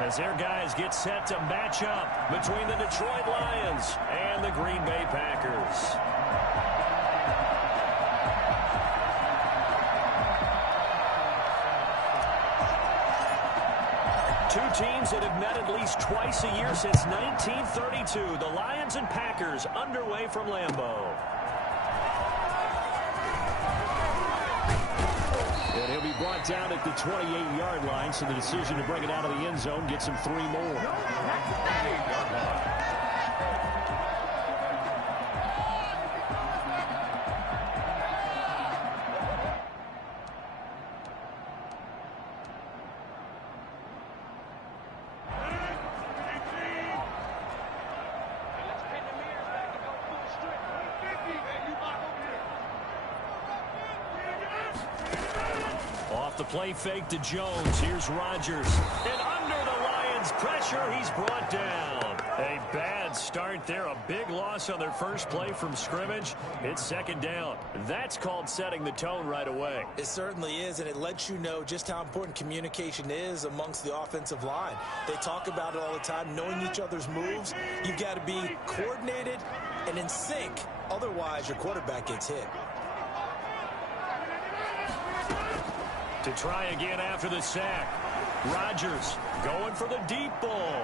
As their guys get set to match up between the Detroit Lions and the Green Bay Packers. Two teams that have met at least twice a year since 1932. The Lions and Packers underway from Lambeau. And he'll be brought down at the 28-yard line, so the decision to bring it out of the end zone gets him 3 more. The play fake to Jones. Here's Rodgers. And under the Lions' pressure, he's brought down. A bad start there. A big loss on their first play from scrimmage. It's second down. That's called setting the tone right away. It certainly is, and it lets you know just how important communication is amongst the offensive line. They talk about it all the time, knowing each other's moves. You've got to be coordinated and in sync. Otherwise, your quarterback gets hit. To try again after the sack. Rodgers going for the deep ball.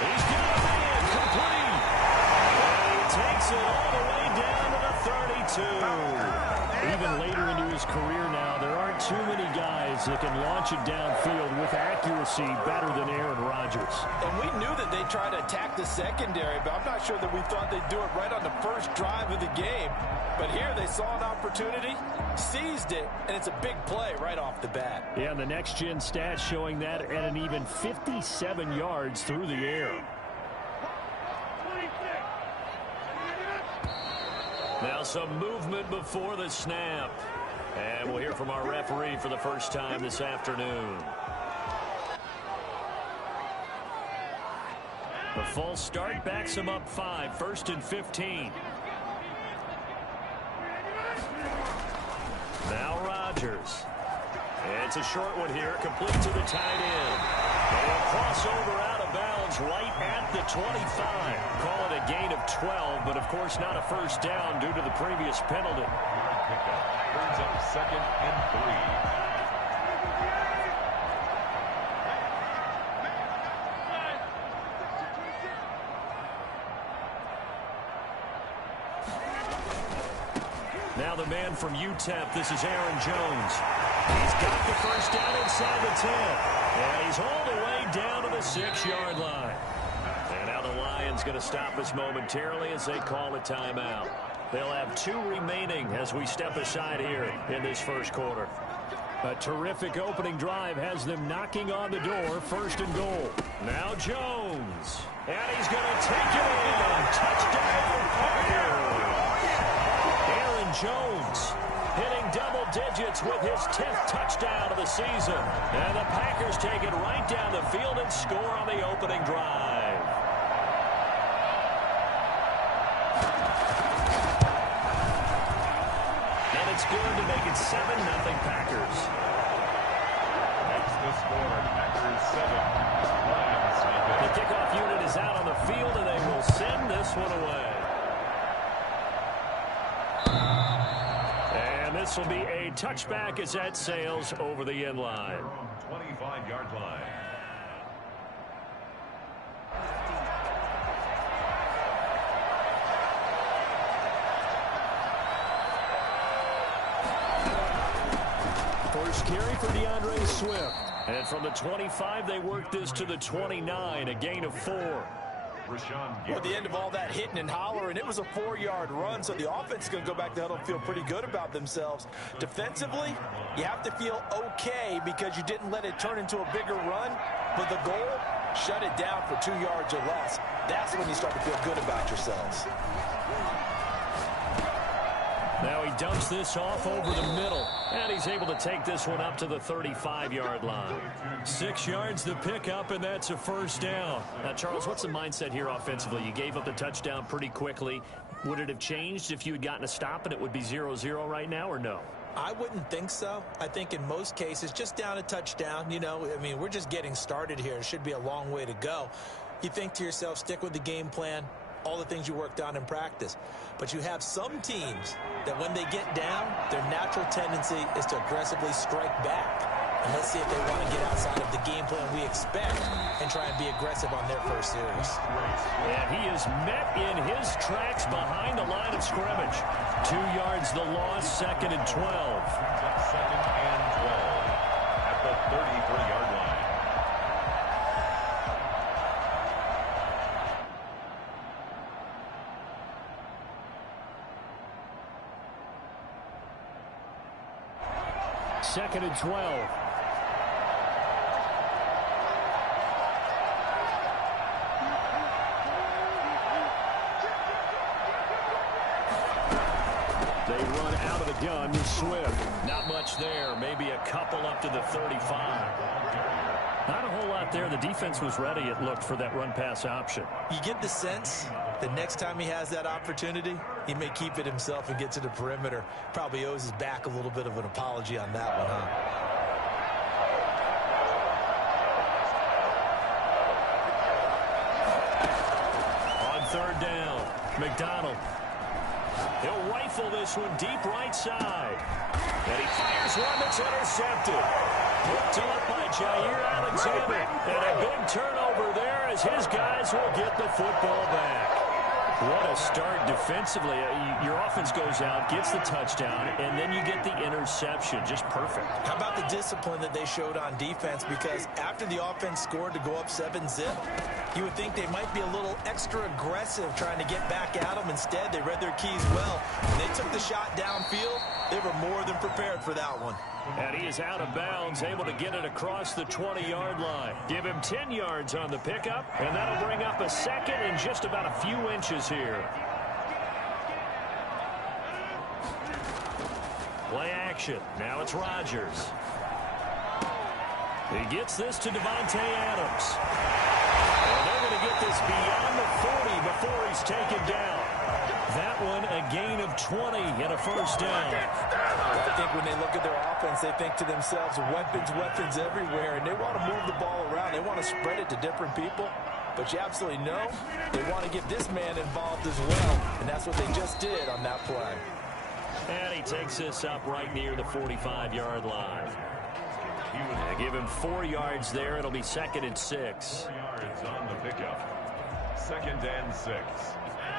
He's got it in, complete. And he takes it all the way down to the 32. Even later into his career now, there aren't too many guys that can launch it downfield with accuracy better than Aaron Rodgers. And we knew that they'd try to attack the secondary, but I'm not sure that we thought they'd do it right on the first drive of the game. But here they saw an opportunity, seized it, and it's a big play right off the bat. Yeah, and the next-gen stats showing that at an even 57 yards through the air. Now some movement before the snap. And we'll hear from our referee for the first time this afternoon. The false start backs him up 5, 1st and 15. Now Rodgers. It's a short one here, complete to the tight end. And a crossover out of bounds right at the 25. Call it a gain of 12, but of course not a first down due to the previous penalty. Brings up 2nd and 3. Now the man from UTEP, this is Aaron Jones. He's got the first down inside the 10. And he's all the way down to the 6-yard line. And now the Lions going to stop us momentarily as they call a timeout. They'll have 2 remaining as we step aside here in this first quarter. A terrific opening drive has them knocking on the door, 1st and goal. Now Jones. And he's going to take it in. Touchdown, Packers. Jones hitting double digits with his 10th touchdown of the season. And the Packers take it right down the field and score on the opening drive. And it's good to make it 7-0 Packers. Makes the score Packers 7, Lions 7. The kickoff unit is out on the field, and they will send this one away. This will be a touchback as that sails over the end line. 25-yard line. First carry for DeAndre Swift. And from the 25, they work this to the 29, a gain of 4. At the end of all that hitting and hollering, it was a 4-yard run, so the offense is going to go back to huddle and feel pretty good about themselves. Defensively, you have to feel okay because you didn't let it turn into a bigger run, but the goal, shut it down for 2 yards or less. That's when you start to feel good about yourselves. Now he dumps this off over the middle, and he's able to take this one up to the 35-yard line. 6 yards to pick up, and that's a first down. Now, Charles, what's the mindset here offensively? You gave up the touchdown pretty quickly. Would it have changed if you had gotten a stop and it would be 0-0 right now, or no? I wouldn't think so. I think in most cases, just down a touchdown, you know, I mean, we're just getting started here. It should be a long way to go. You think to yourself, stick with the game plan, all the things you worked on in practice. But you have some teams that when they get down, their natural tendency is to aggressively strike back. And let's see if they want to get outside of the game plan we expect and try and be aggressive on their first series. And he is met in his tracks behind the line of scrimmage. 2 yards the loss, 2nd and 12. Second and 12 at the 33-yard line. Second and 12. They run out of the gun with Swift. Not much there. Maybe a couple up to the 35. Not a whole lot there. The defense was ready, it looked, for that run-pass option. You get the sense the next time he has that opportunity, he may keep it himself and get to the perimeter. Probably owes his back a little bit of an apology on that one, huh? On 3rd down, McDonald. He'll rifle this one deep right side. And he fires one that's intercepted. Picked up by Jair Alexander. And a big turnover there as his guys will get the football back. What a start defensively. Your offense goes out, gets the touchdown, and then you get the interception. Just perfect. How about the discipline that they showed on defense? Because after the offense scored to go up 7-zip, you would think they might be a little extra aggressive trying to get back at them. Instead, they read their keys well. When they took the shot downfield, they were more than prepared for that one. And he is out of bounds, able to get it across the 20-yard line. Give him 10 yards on the pickup, and that'll bring up a second and just about a few inches here. Play action. Now it's Rodgers. He gets this to Devontae Adams. And they're going to get this beyond the 40 before he's taken down. That one, a gain of 20 and a first down. I think when they look at their offense, they think to themselves, weapons everywhere, and they want to move the ball around. They want to spread it to different people. But you absolutely know they want to get this man involved as well, and that's what they just did on that play. And he takes this up right near the 45-yard line. They give him 4 yards there. It'll be 2nd and 6. 4 yards on the pickup. 2nd and 6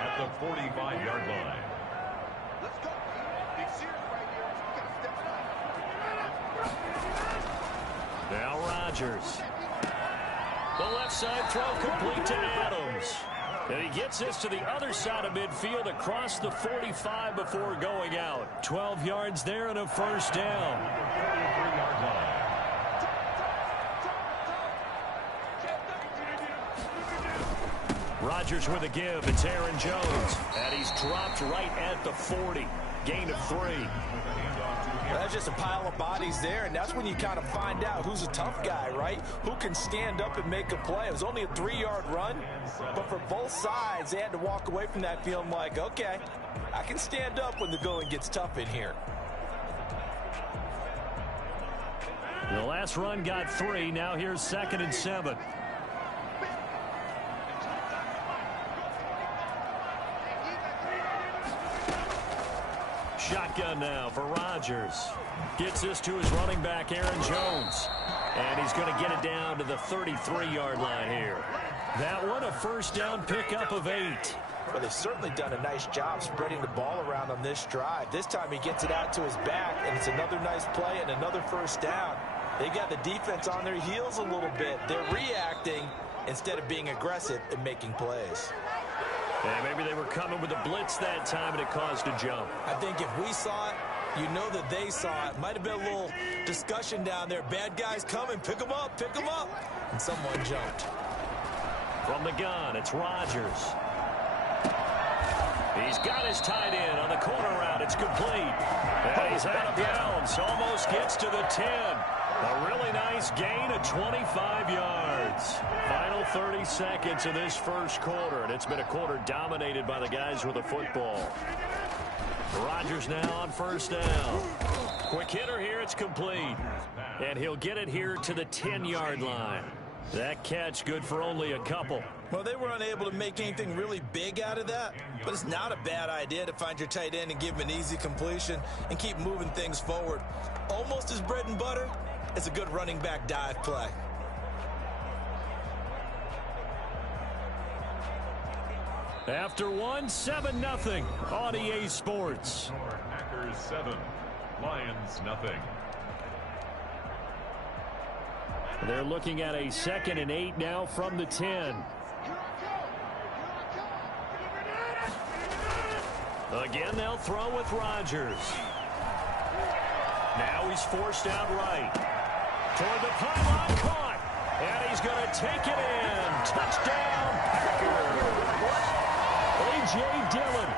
at the 45-yard line. Let's go. Big series right here. We got to step it up. Now Rodgers. The left side throw complete to Adams. And he gets this to the other side of midfield across the 45 before going out. 12 yards there and a first down. 33-yard line. Rodgers with a give. It's Aaron Jones. And he's dropped right at the 40. Gain of 3. That's just a pile of bodies there, and that's when you kind of find out who's a tough guy, right? Who can stand up and make a play. It was only a 3-yard run, but for both sides, they had to walk away from that feeling like, okay, I can stand up when the going gets tough in here. The last run got 3. Now here's 2nd and 7. Shotgun now for Rodgers. Gets this to his running back, Aaron Jones. And he's going to get it down to the 33-yard line here. That one, a first down pickup of 8. Well, they've certainly done a nice job spreading the ball around on this drive. This time he gets it out to his back, and it's another nice play and another first down. They got the defense on their heels a little bit. They're reacting instead of being aggressive and making plays. And maybe they were coming with a blitz that time, and it caused a jump. I think if we saw it, you know that they saw it. Might have been a little discussion down there. Bad guys coming. Pick them up. Pick them up. And someone jumped. From the gun, it's Rodgers. He's got his tight end on the corner route. It's complete. And he's out of bounds. Almost gets to the 10. A really nice gain of 25 yards. Final 30 seconds of this first quarter, and it's been a quarter dominated by the guys with the football. Rodgers now on first down. Quick hitter here. It's complete. And he'll get it here to the 10-yard line. That catch good for only a couple. Well, they were unable to make anything really big out of that, but it's not a bad idea to find your tight end and give him an easy completion and keep moving things forward. Almost as bread and butter as a good running back dive play. After one, 7-0 on EA Sports. Packers 7, Lions nothing. They're looking at a 2nd and 8 now from the 10. Again, they'll throw with Rodgers. Now he's forced out right. Toward the pylon, caught. And he's going to take it in. Touchdown, Packers. A.J. Dillon,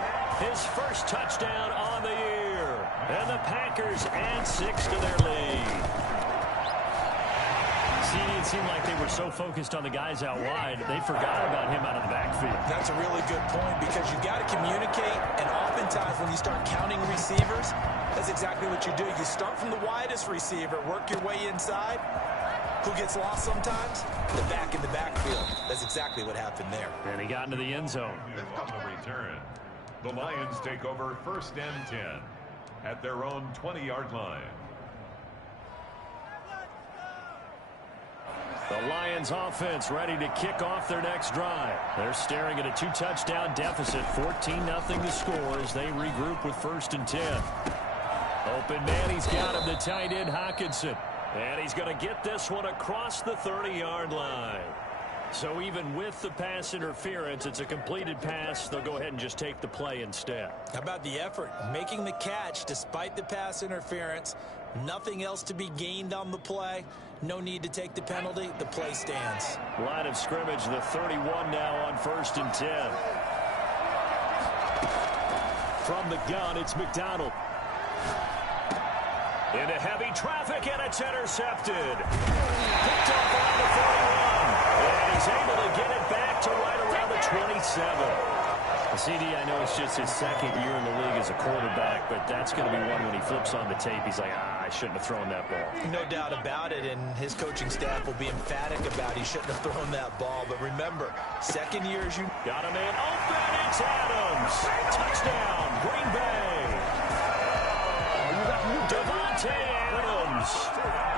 his first touchdown on the year. And the Packers add 6 to their lead. It seemed like they were so focused on the guys out wide, they forgot about him out of the backfield. That's a really good point because you've got to communicate, and oftentimes when you start counting receivers, that's exactly what you do. You start from the widest receiver, work your way inside. Who gets lost sometimes? The back in the backfield. That's exactly what happened there. And he got into the end zone. On the return, the Lions take over 1st and 10 at their own 20-yard line. The Lions offense ready to kick off their next drive. They're staring at a 2-touchdown deficit, 14-0 to score as they regroup with 1st and 10. Open man, he's got him, the tight end Hockenson. And he's going to get this one across the 30-yard line. So even with the pass interference, it's a completed pass. They'll go ahead and just take the play instead. How about the effort? Making the catch despite the pass interference. Nothing else to be gained on the play. No need to take the penalty. The play stands. Line of scrimmage, the 31 now on 1st and 10. From the gun, it's McDonald. Into heavy traffic, and it's intercepted. Picked off around the 41. And he's able to get it back to right around the 27. CD, I know it's just his 2nd year in the league as a quarterback, but that's going to be one when he flips on the tape. He's like, I shouldn't have thrown that ball. No doubt about it, and his coaching staff will be emphatic about he shouldn't have thrown that ball. But remember, 2nd year as you... Got a man open, it's Adams. Touchdown, Green Bay. Davante Adams,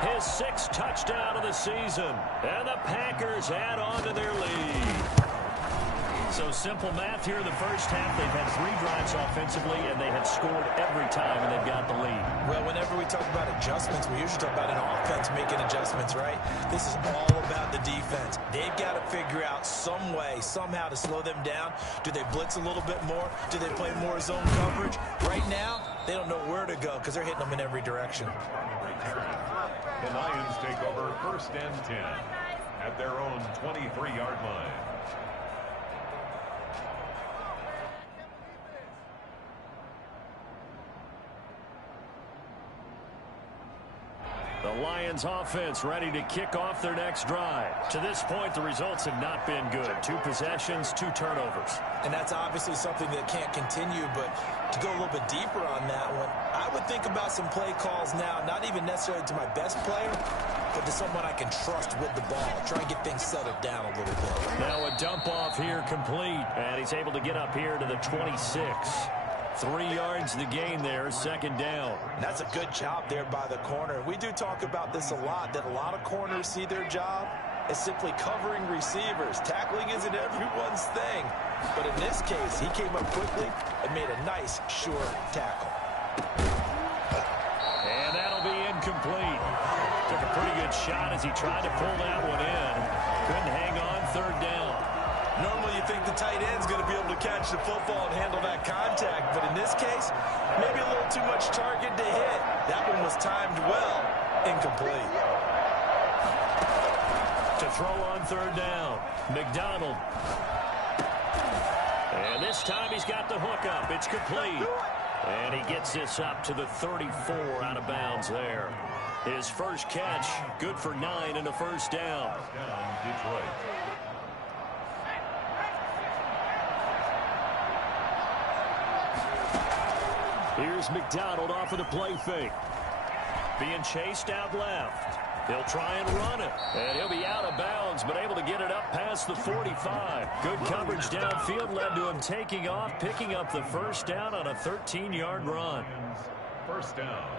his 6th touchdown of the season. And the Packers add on to their lead. So simple math here in the first half. They've had 3 drives offensively, and they have scored every time, and they've got the lead. Well, whenever we talk about adjustments, we usually talk about an offense making adjustments, right? This is all about the defense. They've got to figure out some way, somehow to slow them down. Do they blitz a little bit more? Do they play more zone coverage? Right now, they don't know where to go because they're hitting them in every direction. The Lions take over 1st and 10 at their own 23-yard line. The Lions offense ready to kick off their next drive. To this point, the results have not been good. 2 possessions, 2 turnovers. And that's obviously something that can't continue, but to go a little bit deeper on that one, I would think about some play calls now, not even necessarily to my best player, but to someone I can trust with the ball. Try and get things settled down a little bit. Now a dump off here complete, and he's able to get up here to the 26. 3 yards to gain there, 2nd down. And that's a good job there by the corner. We do talk about this a lot, that a lot of corners see their job as simply covering receivers. Tackling isn't everyone's thing. But in this case, he came up quickly and made a nice, sure tackle. And that'll be incomplete. Took a pretty good shot as he tried to pull that one in. Couldn't hang on, 3rd down. Normally you think the tight end's going to be able to catch the football and handle that contact, but in this case, maybe a little too much target to hit. That one was timed well, incomplete. To throw on 3rd down, McDonald. And this time he's got the hook up. It's complete. And he gets this up to the 34 out of bounds there. His first catch, good for 9 and a 1st down. Detroit. Here's McDonald off of the play fake. Being chased out left. He'll try and run it. And he'll be out of bounds, but able to get it up past the 45. Good coverage downfield led to him taking off, picking up the first down on a 13-yard run. First down.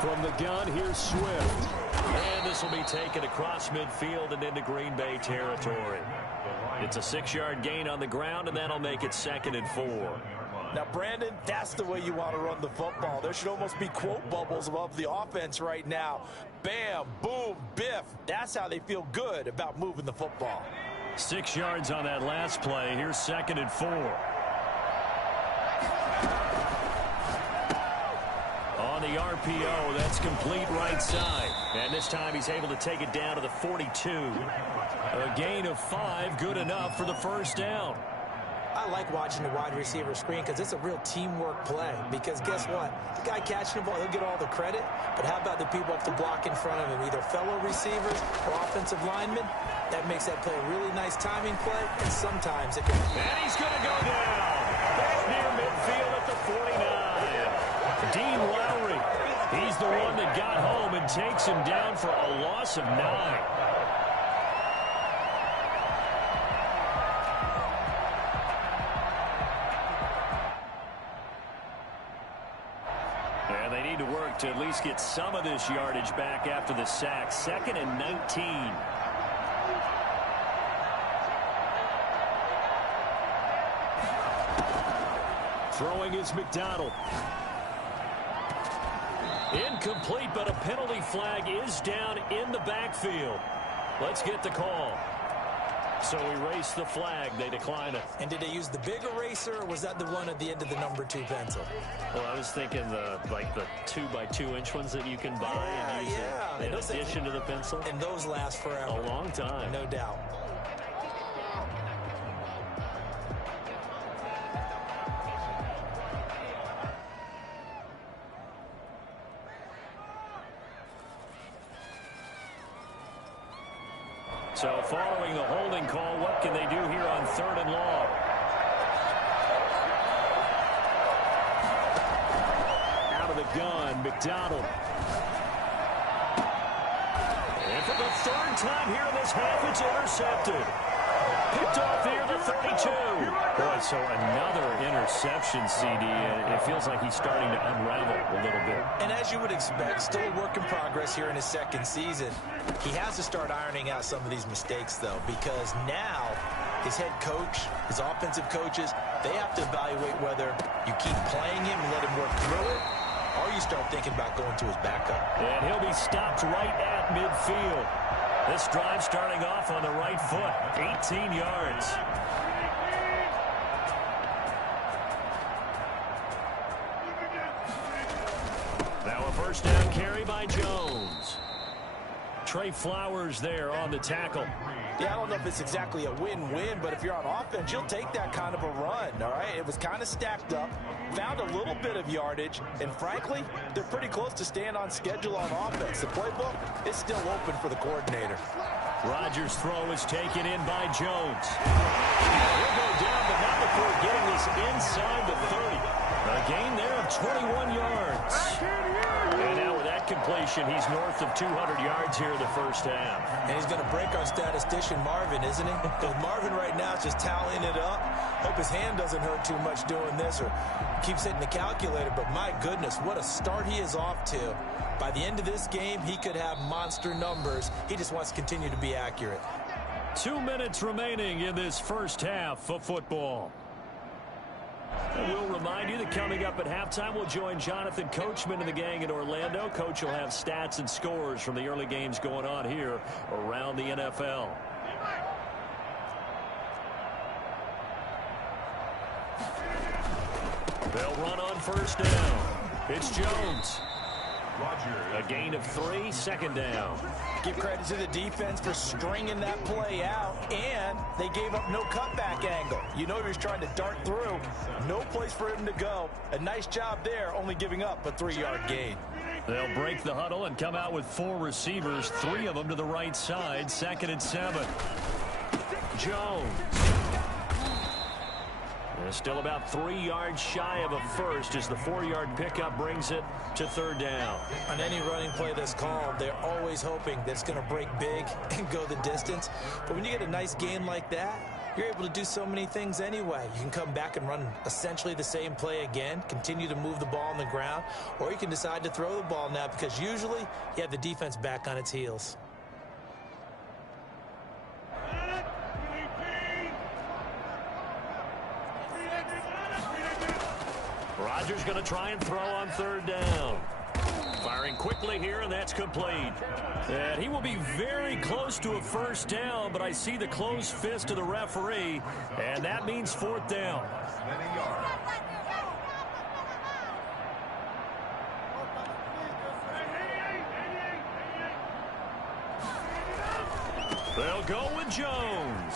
From the gun, here's Swift. And this will be taken across midfield and into Green Bay territory. It's a 6-yard gain on the ground, and that'll make it 2nd and 4. Now, Brandon, that's the way you want to run the football. There should almost be quote bubbles above the offense right now. Bam, boom, biff. That's how they feel good about moving the football. 6 yards on that last play. Here's 2nd and 4. On the RPO, that's complete right side. And this time he's able to take it down to the 42. A gain of 5, good enough for the first down. I like watching the wide receiver screen because it's a real teamwork play. Because guess what? The guy catching the ball, he'll get all the credit. But how about the people up the block in front of him, either fellow receivers or offensive linemen? That makes that play a really nice timing play, and sometimes it can... And he's going to go down. Back near midfield at the 49. Dean Lowry, he's the one that got home and takes him down for a loss of 9. And they need to work to at least get some of this yardage back after the sack. 2nd and 19. Throwing is McDonald. Incomplete, but a penalty flag is down in the backfield. Let's get the call. So erase the flag. They decline it. And did they use the big eraser, or was that the one at the end of the number 2 pencil? Well, I was thinking the 2x2-inch ones that you can buy and use in addition to the pencil. And those last forever. A long time. No doubt. So following the holding call, what can they do here on 3rd and long? Out of the gun, McDonald. And for the 3rd time here in this half, it's intercepted. Picked off here, the 32. Boy, so another interception, CD. It feels like he's starting to unravel a little bit. And as you would expect, still a work in progress here in his 2nd season. He has to start ironing out some of these mistakes, though, because now his head coach, his offensive coaches, they have to evaluate whether you keep playing him and let him work through it, or you start thinking about going to his backup. And he'll be stopped right at midfield. This drive starting off on the right foot, 18 yards. Now a first down carry by Jones. Trey Flowers there on the tackle. Yeah, I don't know if it's exactly a win-win, but if you're on offense, you'll take that kind of a run, all right? It was kind of stacked up, found a little bit of yardage, and frankly, they're pretty close to staying on schedule on offense. The playbook is still open for the coordinator. Rodgers' throw is taken in by Jones. He'll go down, but not before getting this inside the 30. A gain there of 21 yards. And now with that completion, he's north of 200 yards here in the first half. And he's going to break our statistician, Marvin, isn't he? Because Marvin right now is just tallying it up. Hope his hand doesn't hurt too much doing this or keeps hitting the calculator. But my goodness, what a start he is off to. By the end of this game, he could have monster numbers. He just wants to continue to be accurate. 2 minutes remaining in this first half of football. And we'll remind you that coming up at halftime, we'll join Jonathan Coachman and the gang in Orlando. Coach will have stats and scores from the early games going on here around the NFL. They'll run on first down. It's Jones. A gain of 3, second down. Give credit to the defense for stringing that play out, and they gave up no cutback angle. You know he was trying to dart through. No place for him to go. A nice job there, only giving up a 3-yard gain. They'll break the huddle and come out with 4 receivers, 3 of them to the right side. 2nd and 7. Jones. And still about 3 yards shy of a first as the 4-yard pickup brings it to 3rd down. On any running play that's called, they're always hoping that it's going to break big and go the distance. But when you get a nice game like that, you're able to do so many things anyway. You can come back and run essentially the same play again, continue to move the ball on the ground, or you can decide to throw the ball now because usually you have the defense back on its heels. Rodgers going to try and throw on 3rd down. Firing quickly here, and that's complete. And he will be very close to a 1st down, but I see the closed fist of the referee, and that means 4th down. They'll go with Jones.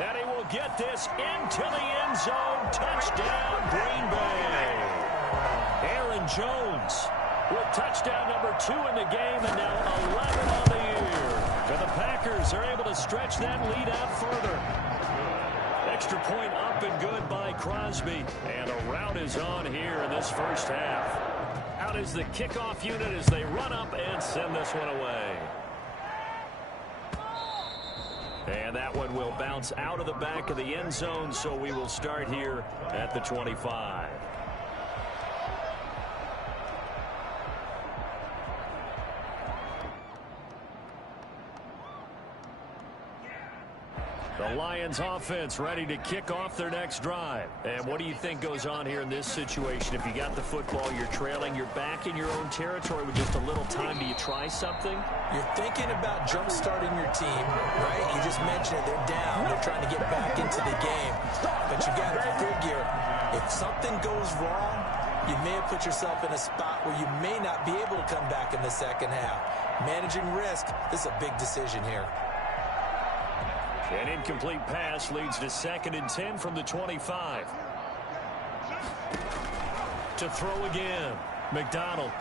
And he will get this into the end zone. Touchdown, Green Bay. Aaron Jones with touchdown number 2 in the game and now 11 on the year. And the Packers are able to stretch that lead out further. Extra point up and good by Crosby. And a rout is on here in this first half. Out is the kickoff unit as they run up and send this one away. And that one will bounce out of the back of the end zone, so we will start here at the 25. The Lions offense ready to kick off their next drive. And what do you think goes on here in this situation? If you got the football, you're trailing, you're back in your own territory with just a little time. Do you try something? You're thinking about jump-starting your team, right? You just mentioned it. They're down. They're trying to get back into the game. But you got to figure, if something goes wrong, you may have put yourself in a spot where you may not be able to come back in the second half. Managing risk, this is a big decision here. An incomplete pass leads to 2nd and 10 from the 25. To throw again, McDonald.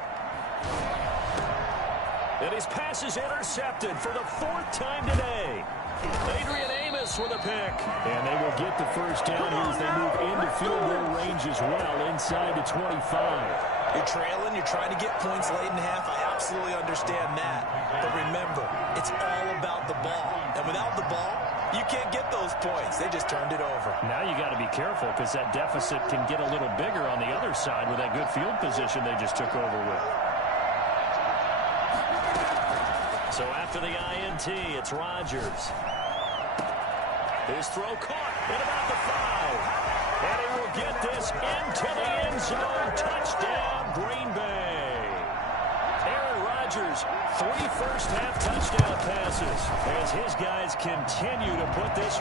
And his pass is intercepted for the 4th time today. Adrian Amos with a pick. And they will get the 1st down here as they move into field goal range as well inside the 25. You're trailing, you're trying to get points late in half. I absolutely understand that. But remember, it's all about the ball. And without the ball, you can't get those points. They just turned it over. Now you got to be careful because that deficit can get a little bigger on the other side with that good field position they just took over with. So after the INT, it's Rodgers. His throw caught at about the 5. And he will get this into the end zone. Touchdown, Green Bay. Aaron Rodgers, 3 first-half touchdown passes as his guys continue to put this one